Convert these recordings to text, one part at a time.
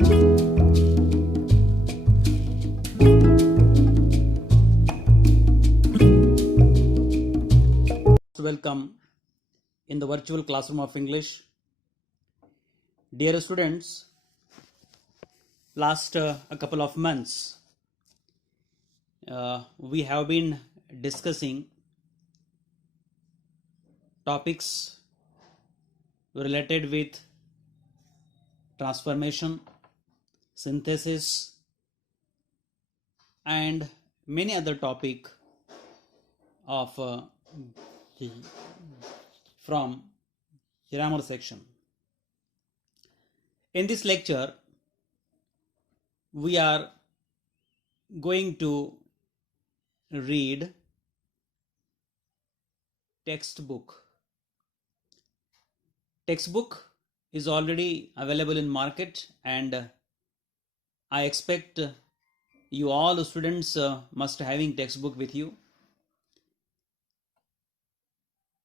Welcome in the virtual classroom of English. Dear students, last a couple of months we have been discussing topics related with transformation, synthesis, and many other topic of from grammar section. In this lecture, we are going to read textbook. Textbook is already available in market, and I expect you all students must having textbook with you.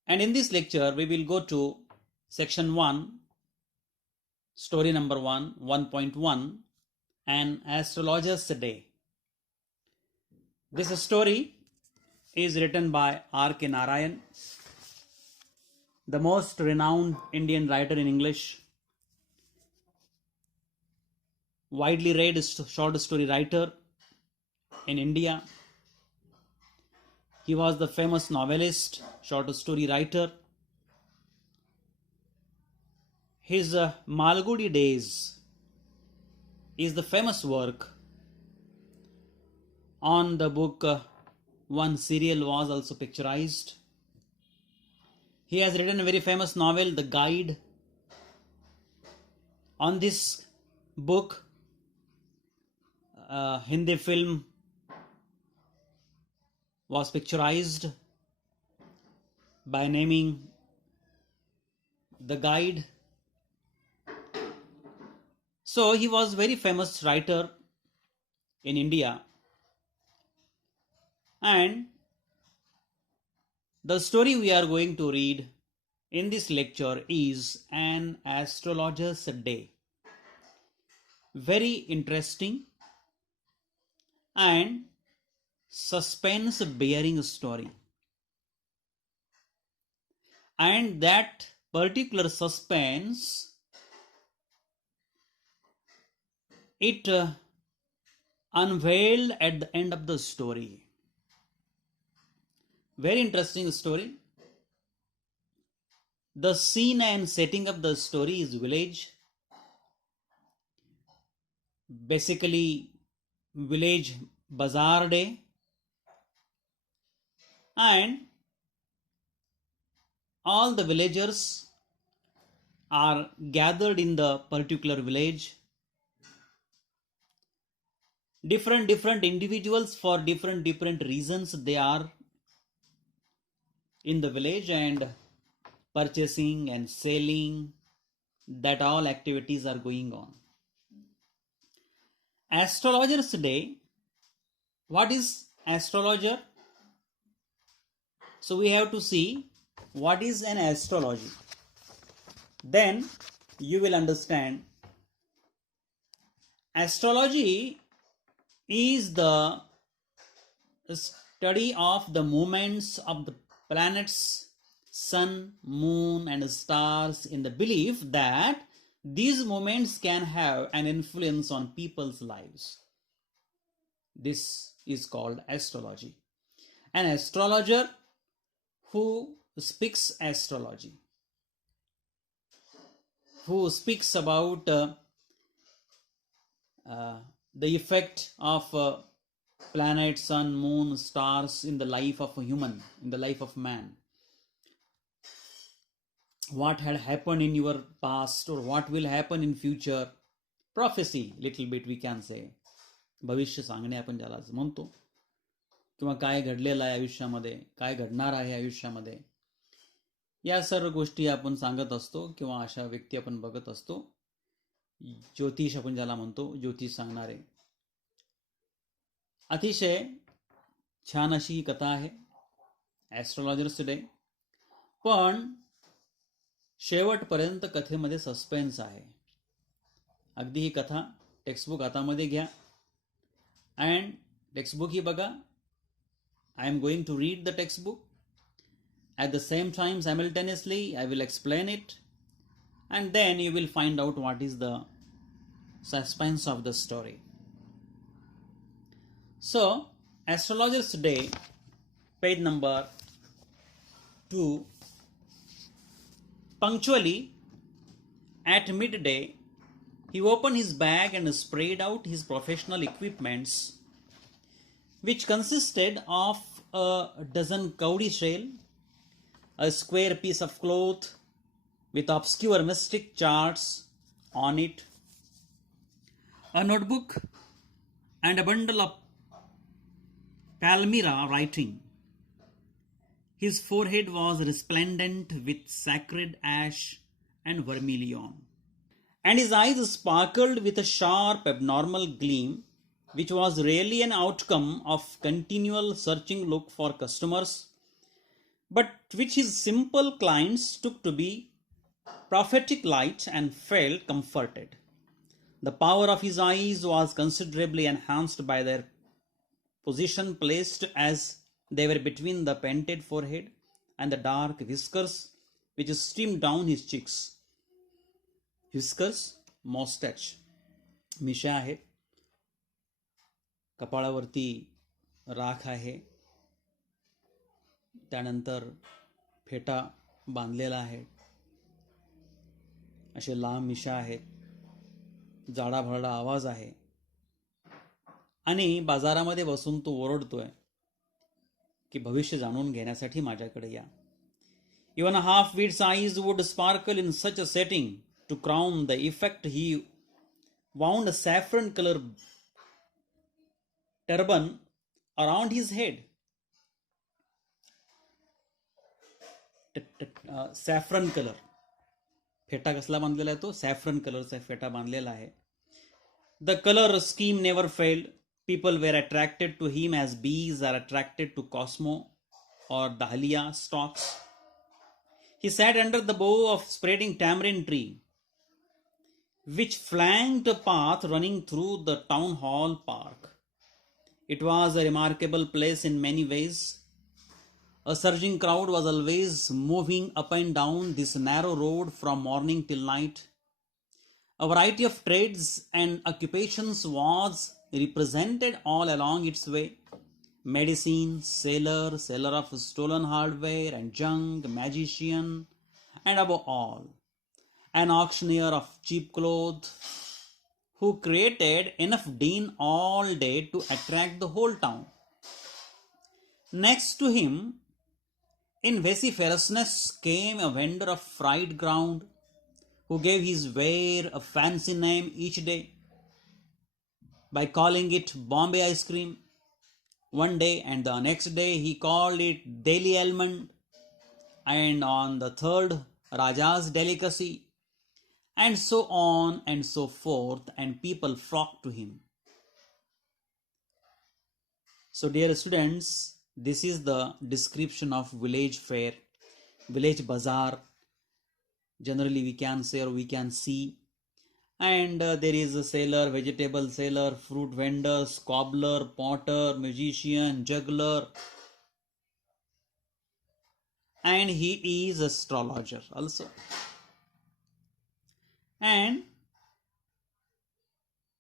And in this lecture, we will go to section 1, story number 1, 1.1, An Astrologer's Day. This story is written by R.K. Narayan, the most renowned Indian writer in English, widely read short story writer in India. He was the famous novelist, short story writer. His Malgudi Days is the famous work. On the book, one serial was also picturized. He has written a very famous novel, The Guide. On this book, Hindi film was picturized by naming The Guide. So he was very famous writer in India, and the story we are going to read in this lecture is An Astrologer's Day. Very interesting and suspense bearing story, and that particular suspense it unveiled at the end of the story. Very interesting story. The scene and setting of the story is village. Basically, village bazaar day, and all the villagers are gathered in the particular village. Different individuals for different reasons they are in the village, and purchasing and selling, that all activities are going on. Astrologer's Day. What is astrologer? So we have to see what is an astrology. Then you will understand. Astrology is the study of the movements of the planets, sun, moon, and stars, in the belief that these movements can have an influence on people's lives. This is called astrology. An astrologer who speaks astrology, who speaks about the effect of planet, sun, moon, stars in the life of a human, in the life of man. What had happened in your past or what will happen in future. Prophecy, little bit we can say. भविष्य सांगणे आपण ज्याला म्हणतो, किंवा काय घडलेलं आहे आयुष्यामध्ये, काय घडणार आहे आयुष्यामध्ये, या सर्व गोष्टी आपण सांगत असतो, किंवा अशा व्यक्ती आपण बघत असतो. ज्योतिष आपण ज्याला म्हणतो, ज्योतिष सांगणारे. अतिशय छान अशी ही कथा आहे, ॲस्ट्रोलॉजर्स डे. पण शेवटपर्यंत कथेमध्ये सस्पेन्स आहे. अगदी ही कथा टेक्स्टबुक हातामध्ये घ्या अँड टेक्स्टबुक ही बघा. I am going to read the textbook. At the same time, simultaneously, I will explain it, and then you will find out what is the suspense of the story. So, Astrologer's Day, page number 2. Punctually at midday, he opened his bag and spread out his professional equipments, which consisted of a dozen cowrie shell, a square piece of cloth with obscure mystic charts on it, a notebook, and a bundle of Palmyra writing. His forehead was resplendent with sacred ash and vermilion, and his eyes sparkled with a sharp abnormal gleam, which was really an outcome of continual searching look for customers, but which his simple clients took to be prophetic light and felt comforted. The power of his eyes was considerably enhanced by their position placed as they were between the painted forehead and the dark whiskers which streamed down his cheeks. Whiskers, mustache, मिशा आहेत, कपाळावरती राख आहे, त्यानंतर फेटा बांधलेला आहे, असे लांब मिशा आहेत, जाडाभरडा आवाज आहे, आणि बाजारामध्ये बसून तो ओरडतोय की भविष्य जाणून घेण्यासाठी माझ्याकडे या. Even a half-wit's eyes would sparkle in such a setting. To crown the effect, he wound a saffron color turban around his head. Saffron colour फेटा कसला बांधलेला आहे तो सॅफ्रन कलरचा फेटा बांधलेला आहे. The colour scheme never failed. People were attracted to him as bees are attracted to cosmo or dahlia stalks. He sat under the bough of spreading tamarind tree, which flanked a path running through the town hall park. It was a remarkable place in many ways. A surging crowd was always moving up and down this narrow road from morning till night. A variety of trades and occupations was represented all along its way. Medicine, seller of stolen hardware and junk, magician, and above all, an auctioneer of cheap clothes who created enough din all day to attract the whole town. Next to him, in vociferousness, came a vendor of fried ground who gave his ware a fancy name each day by calling it Bombay ice cream one day, and the next day he called it Delhi almond, and on the third Raja's delicacy, and so on and so forth, and people flocked to him. So dear students, this is the description of village fair, village bazaar, generally we can say or we can see. And there is a seller, vegetable seller, fruit vendors, cobbler, potter, magician, juggler, and he is astrologer also. And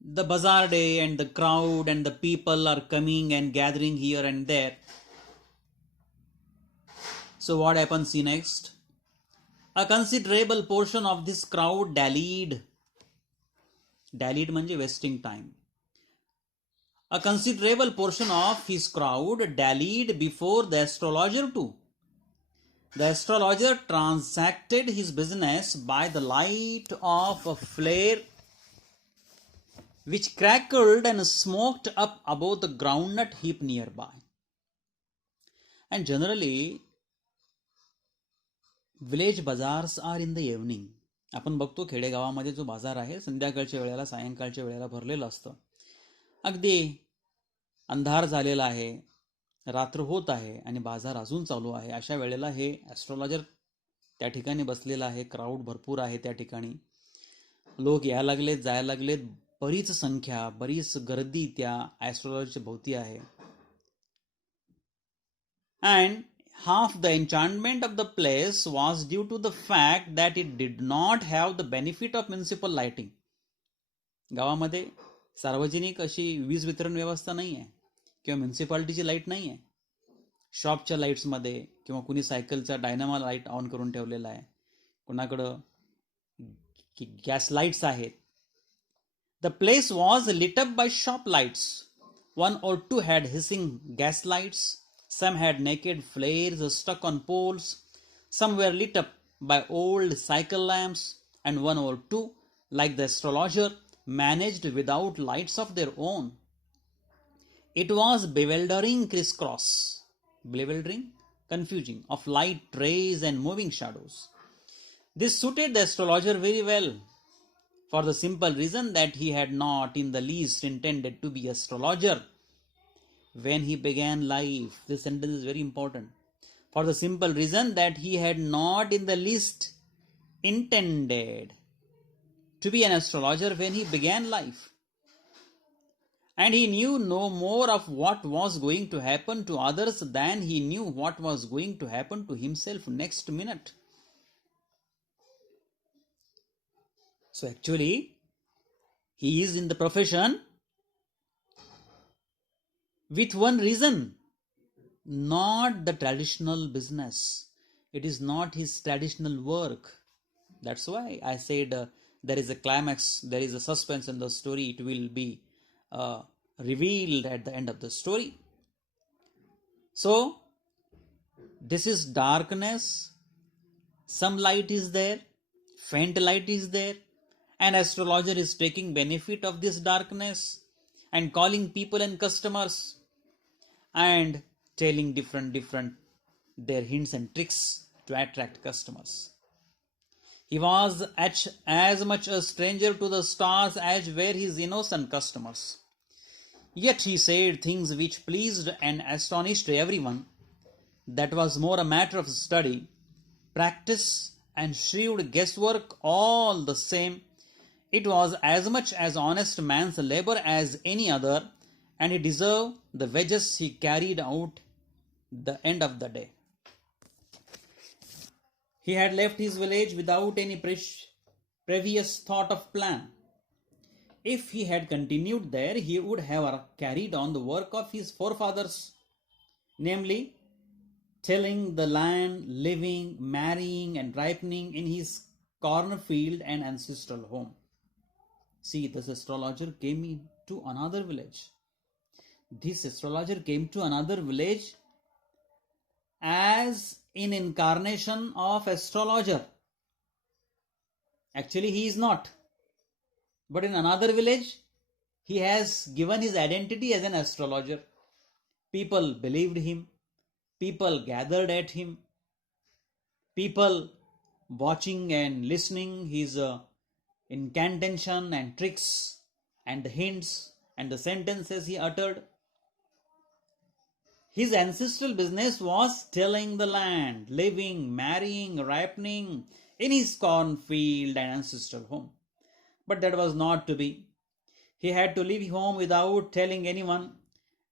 the bazaar day and the crowd and the people are coming and gathering here and there. So what happens next? A considerable portion of this crowd dallied म्हणजे wasting time. A considerable portion of his crowd dallied before the astrologer too. The astrologer transacted his business by the light of a flare which crackled and smoked up above the groundnut heap nearby. And generally, village bazaars are in the evening. आपण बघतो खेडेगावामध्ये जो बाजार आहे संध्याकाळच्या वेळेला, सायंकाळच्या वेळेला भरलेलं असतं. अगदी अंधार झालेला आहे, रात्र होत आहे आणि बाजार अजून चालू आहे. अशा वेळेला हे ॲस्ट्रॉलॉजर त्या ठिकाणी बसलेला आहे. क्राऊड भरपूर आहे त्या ठिकाणी. लोक यायला लागलेत, जायला लागलेत, बरीच संख्या, बरीच गर्दी त्या ॲस्ट्रॉलॉजीच्या भोवती आहे. And half the enchantment of the place was due to the fact that it did not have the benefit of municipal lighting. गावामध्ये सार्वजनिक अशी वीज वितरण व्यवस्था नाही आहे किंवा म्युन्सिपाल्टीची लाईट नाही आहे. शॉपच्या लाईट्समध्ये किंवा कुणी सायकलचा डायनामा लाईट ऑन करून ठेवलेला आहे, कुणाकडं गॅस लाईट्स आहेत. The place was lit up by shop lights. One or two had hissing gas lights. Some had naked flares stuck on poles. Some were lit up by old cycle lamps. And one or two, like the astrologer, managed without lights of their own. It was bewildering crisscross, bewildering, confusing, of light rays and moving shadows. This suited the astrologer very well, for the simple reason that he had not in the least intended to be astrologer when he began life. This sentence is very important. For the simple reason that he had not in the least intended to be an astrologer when he began life. And he knew no more of what was going to happen to others than he knew what was going to happen to himself next minute. So actually, he is in the profession with one reason, not the traditional business. It is not his traditional work. That's why I said there is a climax, there is a suspense in the story. It will be revealed at the end of the story. So, this is darkness. Some light is there, faint light is there. An astrologer is taking benefit of this darkness and calling people and customers and telling different their hints and tricks to attract customers. He was as much a stranger to the stars as were his innocent customers. Yet he said things which pleased and astonished everyone. That was more a matter of study, practice, and shrewd guesswork all the same. It was as much as honest man's labor as any other, and he deserved the wages he carried out the end of the day. He had left his village without any previous thought of plan. If he had continued there, he would have carried on the work of his forefathers, namely, tilling the land, living, marrying, and ripening in his cornfield and ancestral home. See, this astrologer came to another village. This astrologer came to another village as an incarnation of astrologer. Actually, he is not. But in another village, he has given his identity as an astrologer. People believed him. People gathered at him. People watching and listening his incantation and tricks and the hints and the sentences he uttered. His ancestral business was tilling the land, living, marrying, ripening in his cornfield and ancestral home. But that was not to be. He had to leave home without telling anyone,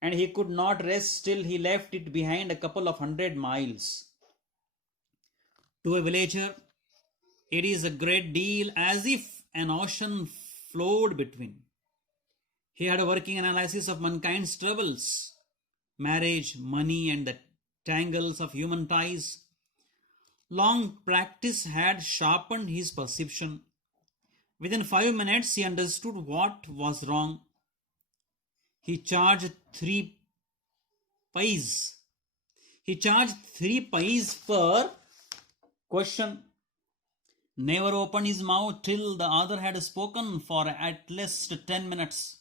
and he could not rest till he left it behind a couple of 100 miles. To a villager, it is a great deal as if an ocean flowed between. He had a working analysis of mankind's troubles, marriage, money, and the tangles of human ties. Long practice had sharpened his perception. Within 5 minutes, he understood what was wrong. He charged 3 paise. He charged 3 paise per question. Never opened his mouth till the other had spoken for at least 10 minutes,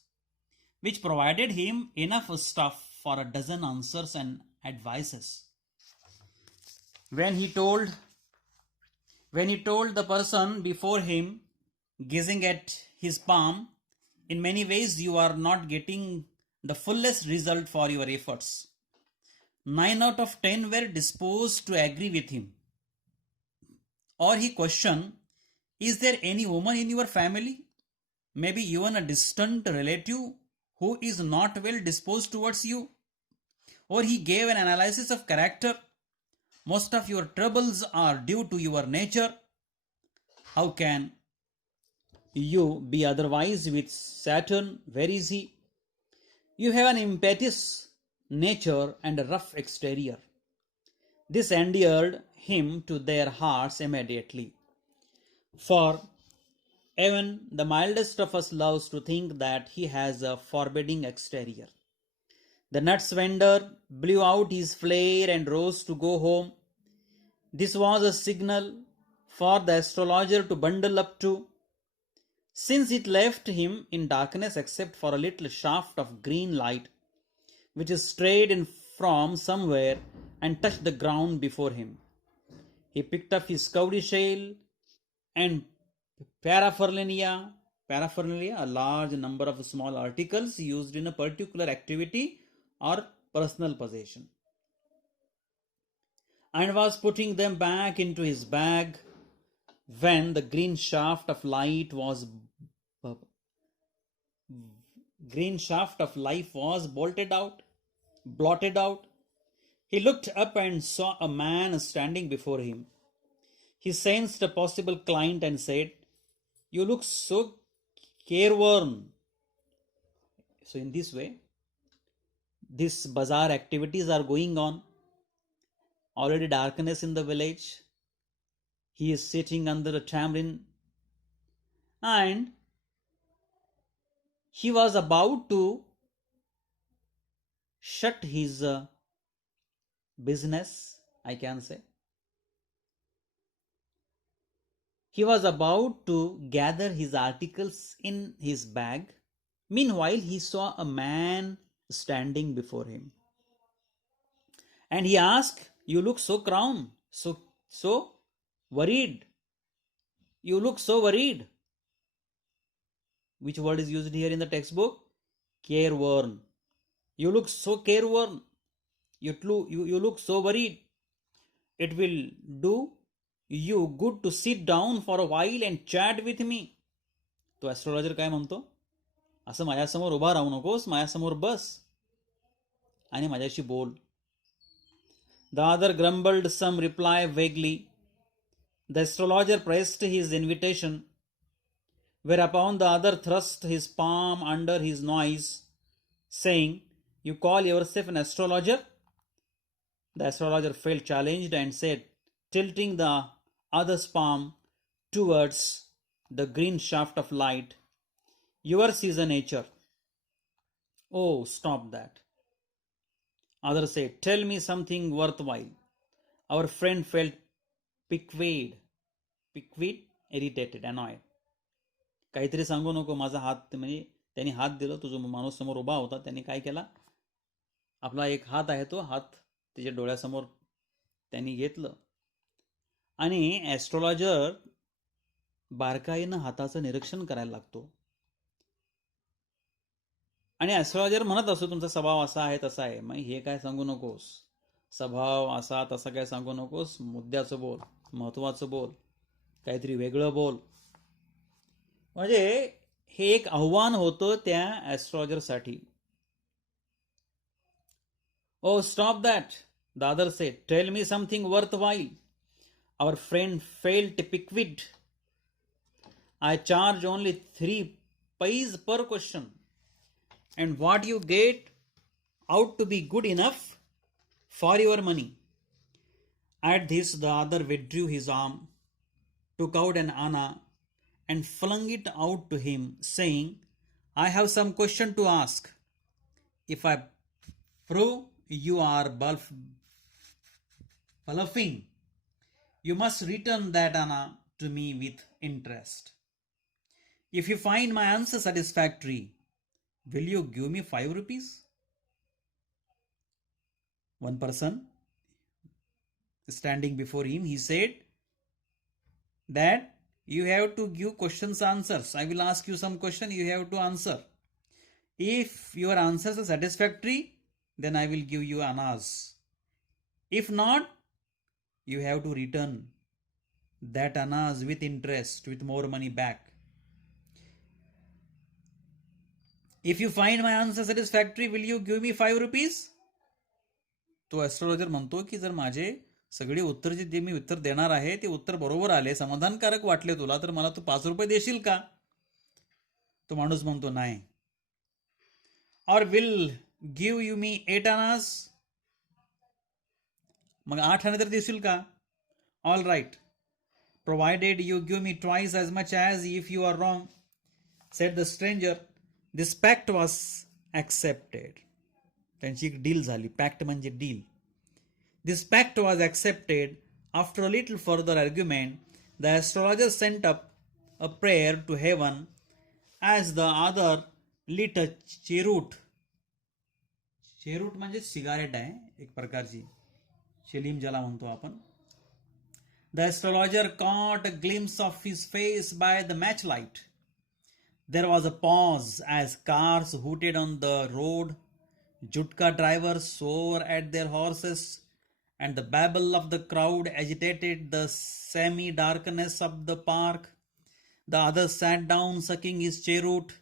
which provided him enough stuff for a dozen answers and advices. When he told the person before him, gazing at his palm, in many ways you are not getting the fullest result for your efforts. 9 out of 10 were disposed to agree with him. Or he questioned, is there any woman in your family? maybe even a distant relative who is not well disposed towards you, or he gave an analysis of character. Most of your troubles are due to your nature. How can you be otherwise with Saturn? Where is he? You have an impetuous nature and a rough exterior. This endeared him to their hearts immediately. For even the mildest of us loves to think that he has a forbidding exterior. The nuts vendor blew out his flare and rose to go home. This was a signal for the astrologer to bundle up too, since it left him in darkness except for a little shaft of green light which strayed in from somewhere and touched the ground before him. He picked up his codicil and paraphernalia, a large number of small articles used in a particular activity or personal possession, and was putting them back into his bag when the green shaft of life was blotted out. He looked up and saw a man standing before him. He sensed a possible client and said, "You look so careworn." So in this way, these bazaar activities are going on. Already darkness in the village. He is sitting under a tamarind, and he was about to shut his business, I can say. He was about to gather his articles in his bag. Meanwhile, he saw a man standing before him. And he asked, "You look so crown, so worried. You look so worried." Which word is used here in the textbook? Careworn. You look so careworn. You look so worried. It will do you good to sit down for a while and chat with me. तो astrologer काय म्हणतो? असं माझ्यासमोर उभा राहू नकोस, माझ्यासमोर बस आणि माझ्याशी बोल. The other grumbled some reply vaguely. The astrologer pressed his invitation, whereupon the other thrust his palm under his nose, saying, "You call yourself an astrologer?" The astrologer felt challenged and said, tilting the other's palm towards the green shaft of light, "Yours is a nature." "Oh, stop that." Other said, "Tell me something worthwhile." Our friend felt piqued, irritated, annoyed. काहीतरी सांगू नको. माझा हात, म्हणजे त्यांनी हात दिला. तो जो माणूस समोर उभा होता त्यांनी काय केला, आपला एक हात आहे तो हात त्याच्या डोळ्यासमोर त्यांनी घेतलं आणि ॲस्ट्रॉलॉजर बारकाईनं हाताचं निरीक्षण करायला लागतो. आणि ॲस्ट्रॉलॉजर म्हणत असतो, तुमचा स्वभाव असा आहे तसा आहे. मग हे काय सांगू नकोस, स्वभाव असा तसा काय सांगू नकोस, मुद्द्याचं बोल, महत्वाचं बोल, काहीतरी वेगळं बोल. म्हणजे हे एक आव्हान होतं त्या ॲस्ट्रॉलॉजरसाठी. "Oh, stop that," the other said. "Tell me something worthwhile." Our friend felt piqued. "I charge only 3 paise per question, and what you get ought to be good enough for your money." At this, the other withdrew his arm, took out an anna, and flung it out to him, saying, "I have some question to ask. If I prove you are bluffing, you must return that anna to me with interest. If you find my answer satisfactory, will you give me 5 rupees?" One person standing before him, he said that you have to give questions answers. I will ask you some question, you have to answer. If your answers are satisfactory, then I will give you annas. If not, you have to return that annas with interest, with more money back. If you find my answer satisfactory will you give me 5 rupees. तो ऍस्ट्रॉलॉजर म्हणतो की जर माझे सगळे उत्तर जे मी उत्तर देणार आहे ते उत्तर बरोबर आले, समाधानकारक वाटले तुला, तर मला तू 5 रुपये देशील का? तो माणूस म्हणतो नाही. और will give you me 8 annas. मग 8 आणे तर देशील का? All right, provided you give me twice as much as if you are wrong, said the stranger. This pact was accepted. त्यांची एक डील झाली. पॅक्ट म्हणजे deal. This pact was accepted. After a little further argument, the astrologer sent up a prayer to heaven as the other lit a cheroot. cheroot म्हणजे cigarette आहे एक प्रकारची, चिलीम ज्याला म्हणतो आपण. The astrologer caught a glimpse of his face by the matchlight. There was a pause as cars hooted on the road, jutka drivers swore at their horses, and the babble of the crowd agitated the semi-darkness of the park. The other sat down, sucking his cheroot,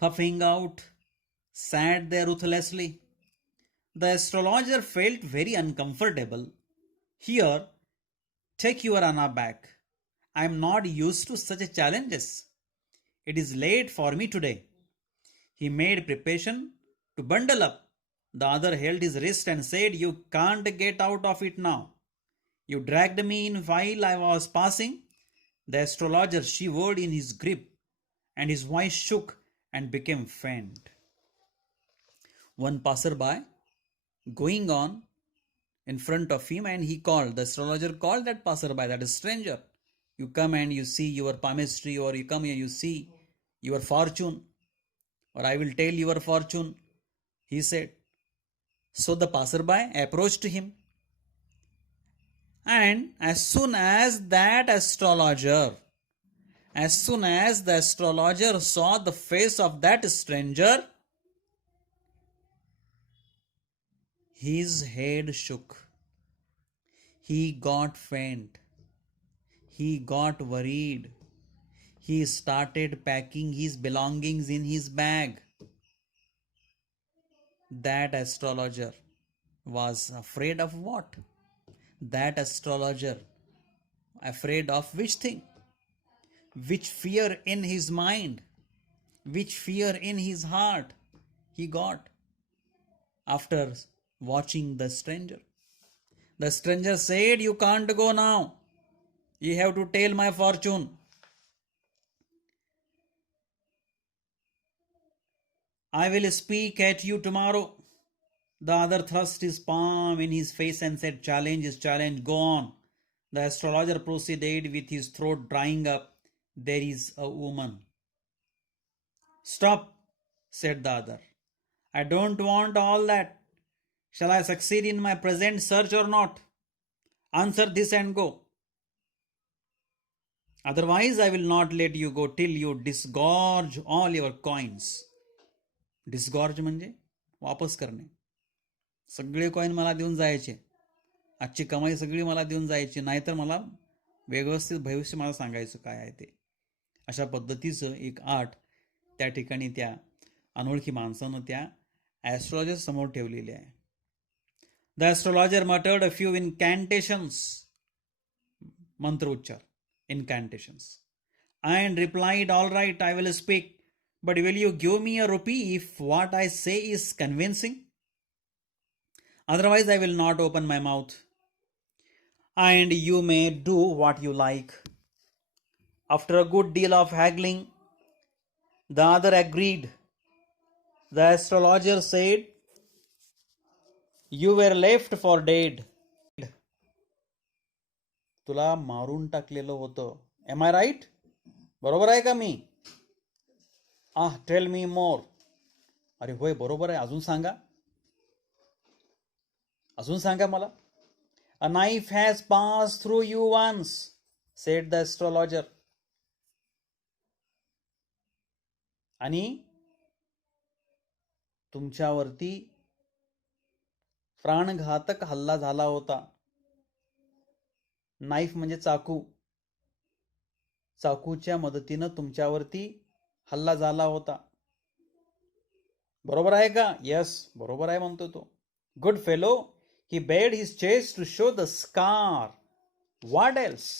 puffing out, sat there ruthlessly. The astrologer felt very uncomfortable. Here, take your Anna back. I am not used to such challenges. It is late for me today. He made preparation to bundle up. The other held his wrist and said, You can't get out of it now. You dragged me in while I was passing. The astrologer shivered in his grip, and his voice shook and became faint. One passerby going on in front of him, and he called. The astrologer called that passerby, that is stranger. You come and you see your palmistry, or you come here, you see your fortune, or I will tell your fortune, he said. So the passerby approached him, and as soon as the astrologer saw the face of that stranger, his head shook. He got faint. He got worried. He started packing his belongings in his bag. That astrologer was afraid of what? That astrologer afraid of which thing? Which fear in his mind? Which fear in his heart he got after watching the stranger? The stranger said, You can't go now. You have to tell my fortune. I will speak at you tomorrow. The other thrust his palm in his face and said, Challenge is challenge, go on. The astrologer proceeded with his throat drying up. There is a woman. Stop, said the other. I don't want all that. Shall I succeed in my present search or not? Answer this and go. Otherwise, I will not let you go till you disgorge all your coins. डिस्गॉर्ज म्हणजे वापस करणे. सगळे coin मला देऊन जायचे, आजची कमाई सगळी मला देऊन जायची, नाहीतर मला व्यवस्थित भविष्य मला सांगायचं काय आहे ते. अशा पद्धतीचं एक आठ त्या ठिकाणी त्या अनोळखी माणसानं त्या ॲस्ट्रॉलॉजर समोर ठेवलेली आहे. The astrologer muttered a few incantations, मंत्रोच्चार, incantations, and replied, All right, I will speak, but will you give me a rupee if what I say is convincing? Otherwise, I will not open my mouth, and you may do what you like. After a good deal of haggling, the other agreed. The astrologer said, You were left for dead. तुला मारून टाकलेलं होतं. Am I right? बरोबर आहे का मी? Tell me मोर. अरे होय, बरोबर आहे. अजून सांगा मला. A knife has pass through you once, said the astrologer. आणि तुमच्यावरती प्राणघातक हल्ला झाला होता. नाईफ म्हणजे चाकू. चाकूच्या मदतीनं तुमच्यावरती हल्ला झाला होता. बरोबर आहे का? यस, बरोबर आहे म्हणतो तो. Good fellow, he bared his chest to show the scar. What else?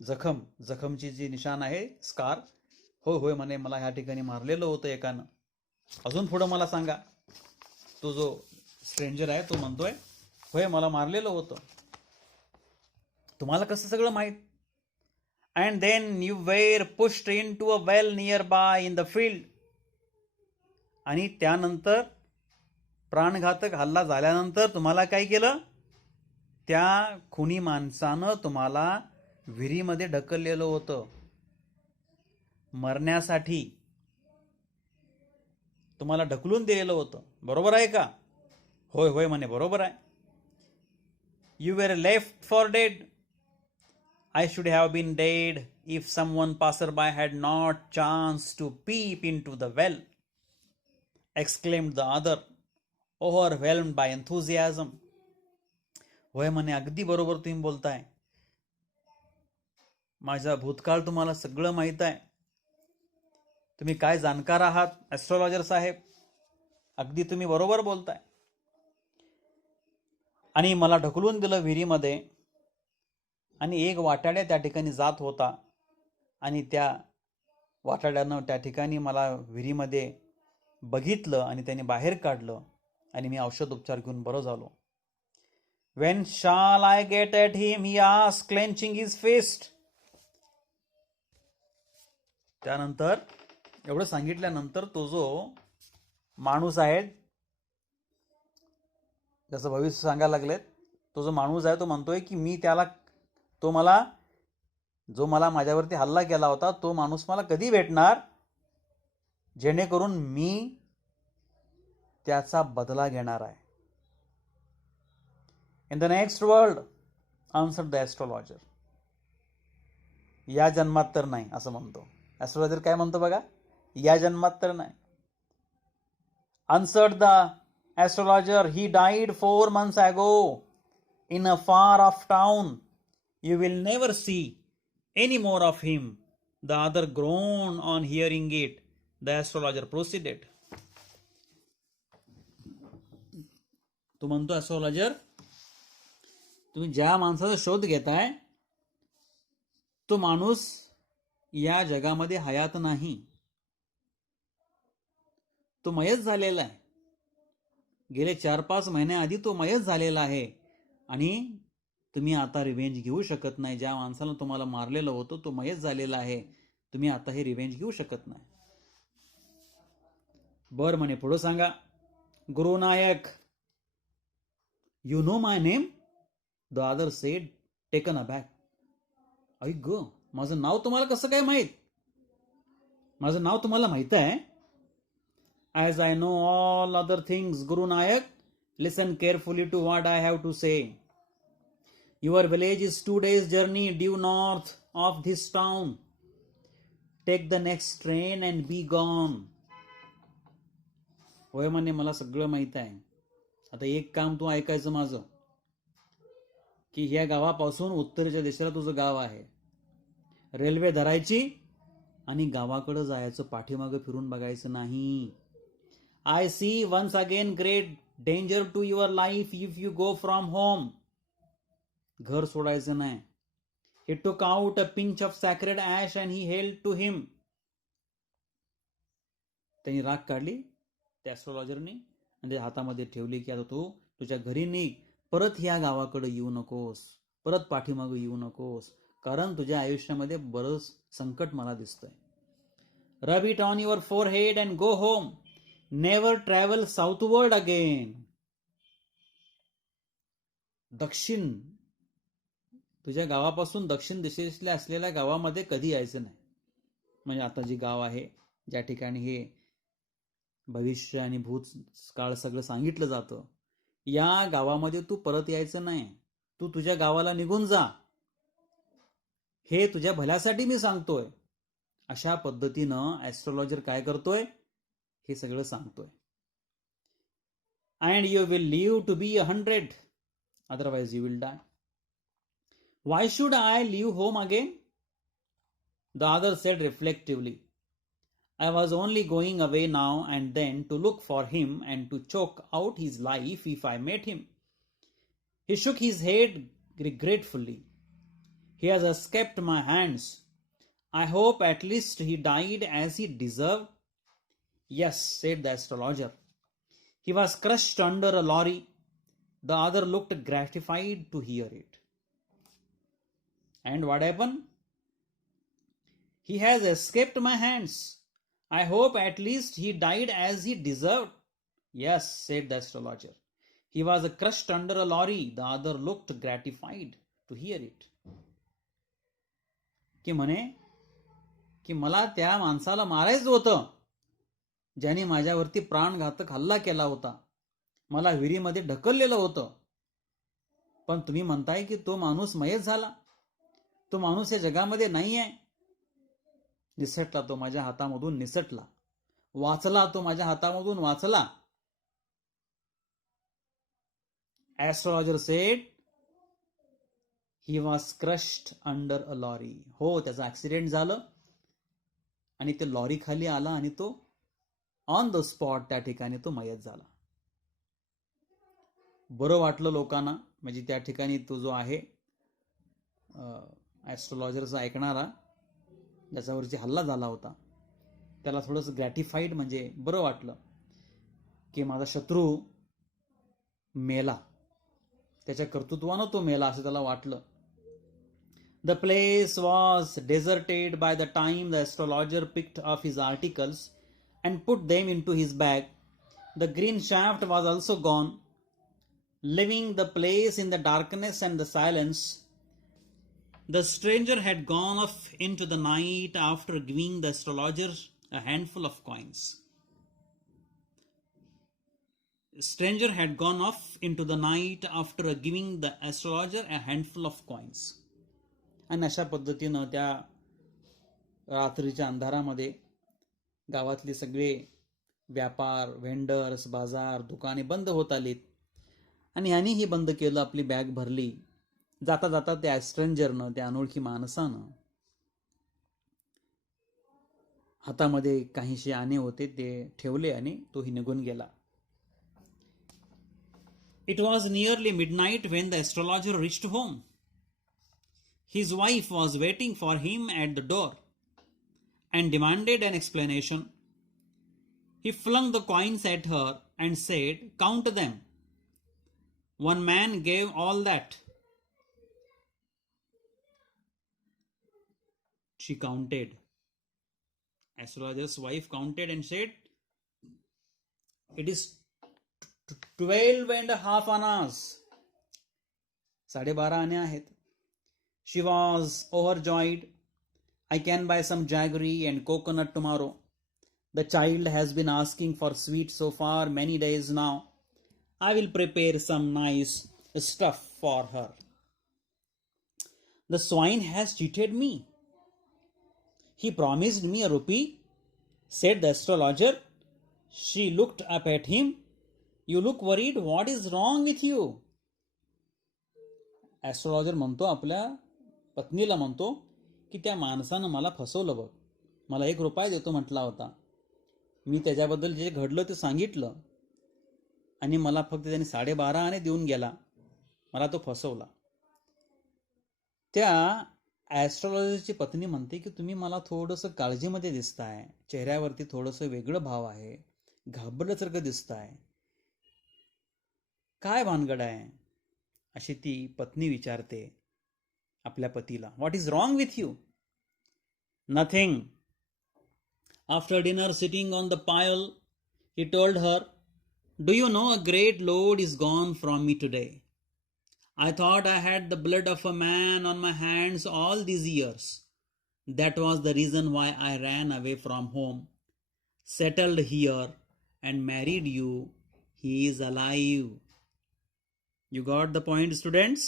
जखमची जी निशाण आहे, स्कार. होय म्हणे, मला ह्या ठिकाणी मारलेलं होतं एकानं. अजून पुढं मला सांगा. तो जो स्ट्रेंजर आहे तो म्हणतोय, होय मला मारलेलं होतं. तुम्हाला कसं सगळं माहीत? And then you were pushed into a well nearby in the field. आणि त्यानंतर प्राणघातक हल्ला झाल्यानंतर तुम्हाला काय केलं? त्या खुनी माणसानं तुम्हाला विहिरीमध्ये ढकललेलं होतं. मरण्यासाठी तुम्हाला ढकलून दिलेलं होतं. बरोबर आहे का? होय म्हणे, बरोबर आहे. You were left for dead. I should have been dead if someone passerby had not chanced to peep into the well, exclaimed the other, overwhelmed by enthusiasm. होय म्हणे, अगदी बरोबर तुम्ही बोलताय. माझा भूतकाळ तुम्हाला सगळं माहीत आहे. तुम्ही काय जाणकार आहात ॲस्ट्रॉलॉजर साहेब. अगदी तुम्ही बरोबर बोलताय. आणि मला ढकलून दिलं विहिरीमध्ये. आणि एक वाटाड्या त्या ठिकाणी जात होता आणि त्या वाटाड्यानं त्या ठिकाणी मला विहिरीमध्ये बघितलं आणि त्याने बाहेर काढलं आणि मी औषध उपचार घेऊन बरं झालो. When shall I get at him? He asked, clenching his fist. त्यानंतर एवढं सांगितल्यानंतर तो जो माणूस आहे, जसं भविष्य सांगायला लागलेत, तो जो माणूस आहे तो म्हणतोय की मी त्याला, तो मला, जो मला माझ्यावरती हल्ला केला होता तो माणूस मला कधी भेटणार, जेणेकरून मी त्याचा बदला घेणार आहे. In the next world, answered the astrologer. या जन्मात तर नाही, असं म्हणतो ॲस्ट्रॉलॉजर. काय म्हणतो बघा, या जन्मात तर नाही. Answered the astrologer, he died 4 months ago in a far off town. You will never see any more of him. The other groaned on hearing it. The astrologer proceeded. तो म्हणतो ॲस्ट्रॉलॉजर, तुम्ही ज्या माणसाचा शोध घेताय तो माणूस या जगामध्ये हयात नाही. तो मयत झालेला आहे. गेले 4-5 महिन्याआधी तो मयत झालेला आहे. आणि तुम्ही आता रिव्हेंज घेऊ शकत नाही. ज्या माणसाला तुम्हाला मारलेलं होतं तो मयत झालेला आहे. तुम्ही आता हे रिव्हेंज घेऊ शकत नाही. बर म्हणे, पुढं सांगा. Gurunayak, you know my name? The other said, taken aback. ऐक ग, माझं नाव तुम्हाला कसं काय माहीत? माझं नाव तुम्हाला माहित आहे? As I know all other things, Guru Nayak, listen carefully to what I have to say. Your village is 2 days' journey due north of this town. Take the next train and be gone. होय म्हणे, मला सगळं माहित आहे. आता एक काम तू ऐकायचं माझं, की ह्या गावापासून उत्तरेच्या दिशेला तुझं गाव आहे. रेल्वे धरायची आणि गावाकडे जायचं. पाठीमागं फिरून बघायचं नाही. I see once again great danger to your life if you go from home. घर सोडायचं नाही. He took out a pinch of sacred ash and he held to him. त्यांनी राख काढली त्या ॲस्ट्रॉलॉजरनी आणि त्या हातामध्ये ठेवली की आता तू तुझ्या घरी निघ. परत ह्या गावाकडे येऊ नकोस. परत पाठीमागं येऊ नकोस. कारण तुझ्या आयुष्यामध्ये बरंच संकट मला दिसतंय. Rub it on your forehead and go home. Never travel southward again. दक्षिण, तुझ्या गावापासून दक्षिण दिशेला असलेल्या गावामध्ये कधी यायचं नाही. म्हणजे आता जी गाव आहे, ज्या ठिकाणी हे भविष्य आणि भूतकाळ सगळं सांगितलं जातं, या गावामध्ये तू परत यायचं नाही. तू तुझ्या गावाला निघून जा. हे तुझ्या भल्यासाठी मी सांगतोय. अशा पद्धतीनं ॲस्ट्रॉलॉजर काय करतोय, हे सगळं सांगतोय. And you will live to be 100, otherwise you will die. Why should I leave home again? The other said reflectively, I was only going away now and then to look for him and to choke out his life if I met him. He shook his head regretfully. He has escaped my hands. I hope at least he died as he deserved. Yes, said the astrologer. He was crushed under a lorry. The other looked gratified to hear it. And what happened? He has escaped my hands. I hope at least he died as he deserved. Yes, said the astrologer. He was crushed under a lorry. The other looked gratified to hear it. की म्हणे की मला त्या माणसाला मारायचं होतं ज्याने माझ्यावरती प्राणघातक हल्ला केला होता. मला विहिरीमध्ये ढकललेलं होतं. पण तुम्ही म्हणताय की तो माणूस मयत झाला. तो माणूस या जगामध्ये नाही आहे. निसटला तो माझ्या हातामधून निसटला. वाचला तो माझ्या हातामधून वाचला. Astrologer said he was crushed under a lorry. हो, त्याचा ऍक्सिडेंट झालं आणि ते लॉरी खाली आला आणि तो ऑन द स्पॉट त्या ठिकाणी तो मयत झाला. बरं वाटलं लोकांना. म्हणजे त्या ठिकाणी तो जो आहे ऍस्ट्रोलॉजरचा ऐकणारा ज्याच्यावरची हल्ला झाला होता त्याला थोडंसं ग्रॅटिफाईड म्हणजे बरं वाटलं की माझा शत्रू मेला. त्याच्या कर्तृत्वानं तो मेला असं त्याला वाटलं. The place was deserted by the time the astrologer picked up his articles and put them into his bag. The green shaft was also gone, leaving the place in the darkness and the silence. The stranger had gone off into the night after giving the astrologer a handful of coins. Stranger had gone off into the night after giving the astrologer a handful of coins. आणि अशा पद्धतीनं त्या रात्रीच्या अंधारामध्ये गावातले सगळे व्यापार, vendors, बाजार, दुकाने बंद होत आलीत. आणि ह्यानीही बंद केलं. आपली बॅग भरली. जाता जाता त्या स्ट्रेंजरनं, त्या अनोळखी माणसानं हातामध्ये काहीशे आणे होते ते ठेवले आणि तोही निघून गेला. It was nearly midnight when the astrologer reached home. His wife was waiting for him at the door and demanded an explanation. He flung the coins at her and said, "Count them. One man gave all that." She counted. Astrologer's wife counted and said, "It is 12.5 annas. 12.5 आणे आहेत. She was overjoyed. "I can buy some jaggery and coconut tomorrow. The child has been asking for sweets so far many days now. I will prepare some nice stuff for her." "The swine has cheated me. He promised me a rupee," said the astrologer. She looked up at him. "You look worried. What is wrong with you?" Astrologer म्हणतो, आपल्या पत्नीला म्हणतो की त्या माणसानं मला फसवलं बघ. मला 1 रुपया देतो म्हटला होता. मी त्याच्याबद्दल जे घडलं ते सांगितलं आणि मला फक्त त्याने 12.5 आणे देऊन गेला. मला तो फसवला. त्या ॲस्ट्रोलॉजरची पत्नी म्हणते की तुम्ही मला थोडंसं काळजीमध्ये दिसताय. चेहऱ्यावरती थोडंसं वेगळं भाव आहे. घाबरल्यासारखं दिसताय. काय भानगड आहे? अशी ती पत्नी विचारते आपल्या पतीला. "What is wrong with you?" "Nothing." After dinner, sitting on the pile, he told her, "Do you know, a great load is gone from me today. I thought I had the blood of a man on my hands all these years. That was the reason why I ran away from home, settled here, and married you. He is alive." You got the point, students?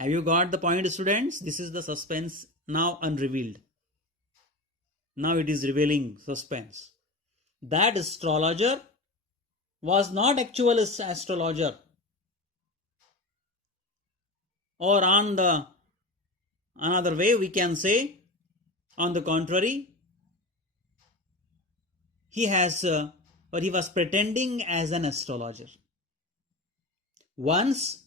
Have you got the point, students? This is the suspense now unrevealed. Now it is revealing suspense. That astrologer was not actual astrologer. Or on the another way we can say, on the contrary, he was pretending as an astrologer. Once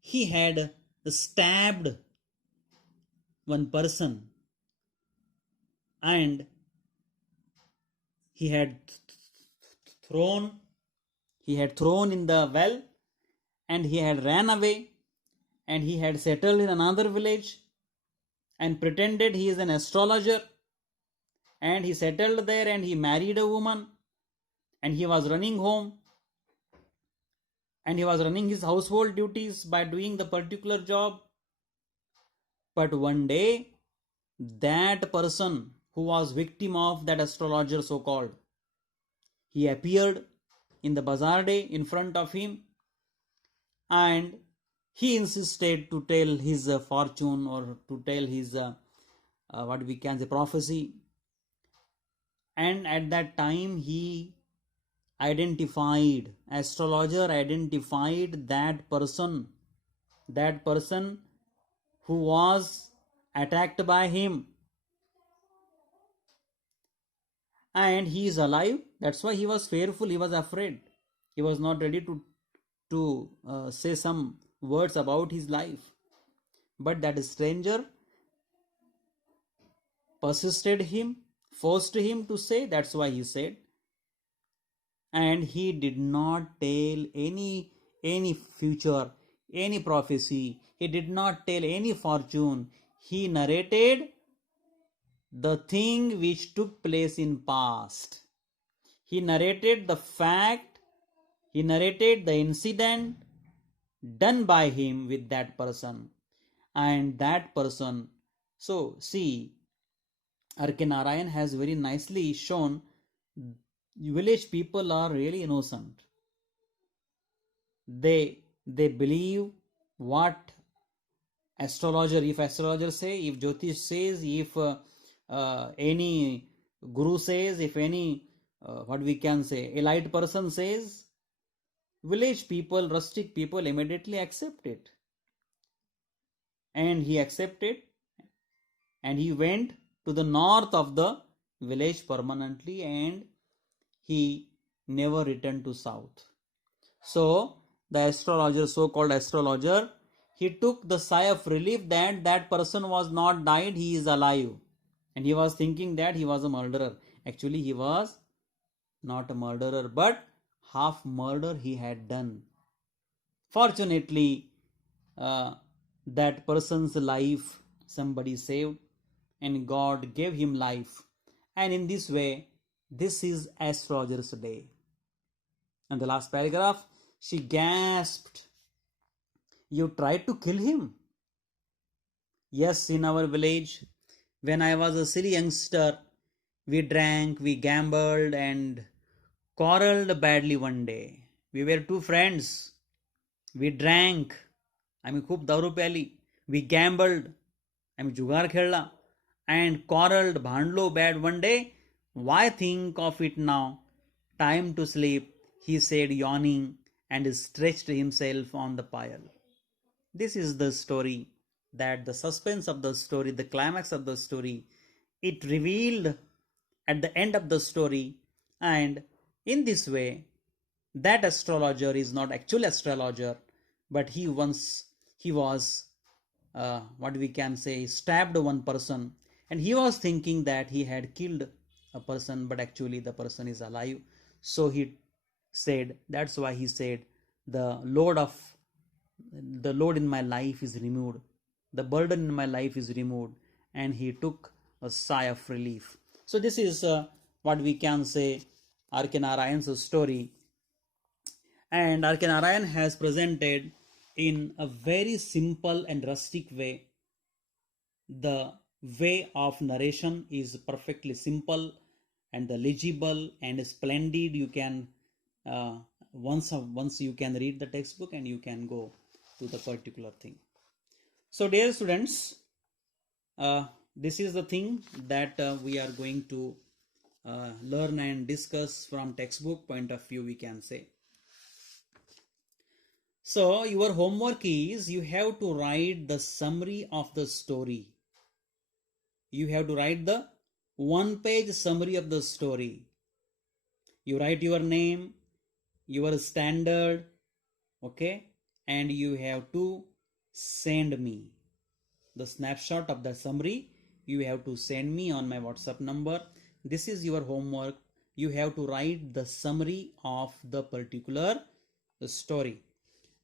he had stabbed one person, and he had thrown in the well, and he had ran away, and he had settled in another village and pretended he is an astrologer, and he settled there and he married a woman, and he was running home, and he was running his household duties by doing the particular job. But one day, that person who was victim of that astrologer, so called, he appeared in the bazaar day in front of him, and he insisted to tell his fortune, or to tell his what we can say, prophecy. And at that time, astrologer identified that person who was attacked by him, and he is alive. That's why he was fearful, he was afraid, he was not ready to say some words about his life. But that stranger persisted him, forced him to say. That's why he said. And he did not tell any future, any prophecy. He did not tell any fortune. He narrated the thing which took place in past. He narrated the fact, he narrated the incident done by him with that person. And that person, so see, R.K. Narayan has very nicely shown village people are really innocent. They believe what astrologer, if astrologer say, if Jyotish says, if any guru says, if any what we can say, elite person says, village people, rustic people immediately accept it. And he accepted, and he went to the north of the village permanently, and he never returned to south. So the astrologer, so-called astrologer, he took the sigh of relief that that person was not died, he is alive. And he was thinking that he was a murderer. Actually, he was not a murderer, but half murder he had done. Fortunately, that person's life somebody saved, and God gave him life. And in this way, this is astrologer's day. And the last paragraph, she gasped, "You tried to kill him?" "Yes, in our village. When I was a silly youngster, we drank, we gambled, and quarreled badly one day. We were two friends. We drank, आम्ही खूप दारू प्याली. We gambled, आम्ही जुगार खेळला. And quarreled, भांडलो bad one day. Why think of it now? Time to sleep," he said, yawning, and stretched himself on the pile. This is the story, that the suspense of the story, the climax of the story, it revealed at the end of the story. And in this way, that astrologer is not actual astrologer, but he was what we can say, stabbed one person, and he was thinking that he had killed a person, but actually the person is alive. So he said, that's why he said, the load in my life is removed, the burden in my life is removed, and he took a sigh of relief. So this is what we can say, R.K. Narayan's story. And R.K. Narayan has presented in a very simple and rustic way. The way of narration is perfectly simple and legible and splendid. You can once you can read the textbook, and you can go to the particular thing. So dear students, this is the thing that we are going to learn and discuss from textbook point of view, we can say. So your homework is, you have to write the summary of the story. You have to write the one-page summary of the story. You write your name, your standard, okay, and you have to send me the snapshot of the summary. You have to send me on my WhatsApp number. This is your homework. You have to write the summary of the particular story.